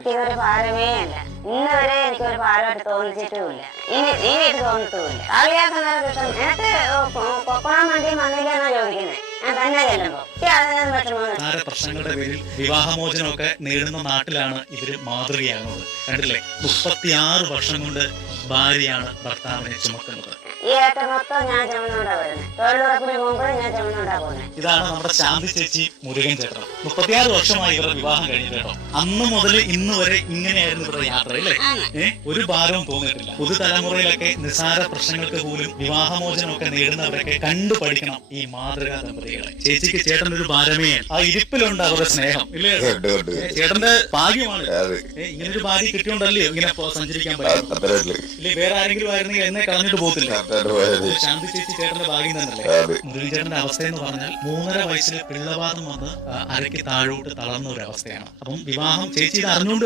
എനിക്കൊരു ഭാരമേ അല്ല. ഇന്ന് വരെ എനിക്കൊരു ഭാരമായിട്ട് തോന്നിച്ചിട്ടുമില്ല. ഇനി ഇത് തോന്നിട്ടുമില്ല. കളിയാക്കുന്നവരെ കൃഷ്ണൻ എനിക്ക് കൊക്കോണം വണ്ടി വന്നില്ല എന്നാ ചോദിക്കുന്നത്. ഞാൻ തന്നെ ചെല്ലുമ്പോ പ്രശ്നങ്ങളുടെ പേരിൽ വിവാഹമോചനമൊക്കെ നേടുന്ന നാട്ടിലാണ് ഇവര് മാതൃകയാകുന്നത്. കണ്ടില്ലേ, 36 വർഷം കൊണ്ട് ഭാര്യയാണ് ഭർത്താവിനെ ചുമക്കുന്നത്. ഈ ഏറ്റം മൊത്തം ഞാൻ ചുമന്നുകൊണ്ടാ വരുന്നത്. തൊഴിലുറപ്പിന് മുമ്പ് ഞാൻ ചുമന്നുകൊണ്ടാ പോകുന്നത്. ഇതാണ് നമ്മുടെ ശാന്തി ചേച്ചി, മുരുകൻ ചേട്ടൻ. 36 വർഷമായി ഇവരുടെ വിവാഹം കഴിഞ്ഞിട്ട് കേട്ടോ. അന്ന് മുതൽ ഇന്ന് വരെ ഇങ്ങനെയായിരുന്നു ഇവരുടെ യാത്ര, അല്ലേ? ഒരു ഭാരവും തോന്നിയിട്ടില്ല. പുതുതലമുറയിലൊക്കെ നിസ്സാര പ്രശ്നങ്ങൾക്ക് പോലും വിവാഹമോചനമൊക്കെ നേടുന്നവരൊക്കെ കണ്ടു പഠിക്കണം ഈ മാതൃകാ ദമ്പതികളെ. ചേച്ചിക്ക് ചേട്ടൻ ഒരു ഭാരമേ, ആ ഇരിപ്പിലുണ്ട് അവരുടെ സ്നേഹം, ഇല്ലേ? ചേട്ടന്റെ ഭാഗ്യമാണ് ഇങ്ങനൊരു ഭാര്യ കിട്ടിയോണ്ടല്ലേ ഇങ്ങനെ സഞ്ചരിക്കാൻ പറ്റും. ഇല്ലേ, വേറെ ആരെങ്കിലും ആയിരുന്നെങ്കിൽ എന്നെ കളഞ്ഞിട്ട് പോകത്തില്ല. ശാന്തി ചേച്ചി ചേട്ടന്റെ ഭാഗ്യം തന്നെയല്ലേ? മുരുകൻ ചേട്ടന്റെ അവസ്ഥ എന്ന് പറഞ്ഞാൽ 3.5 വയസ്സിൽ പിള്ളവാദം വന്ന് അരയ്ക്ക് താഴോട്ട് തളർന്ന ഒരു അവസ്ഥയാണ്. അപ്പം വിവാഹം ചേച്ചി ഇത് അറിഞ്ഞുകൊണ്ട്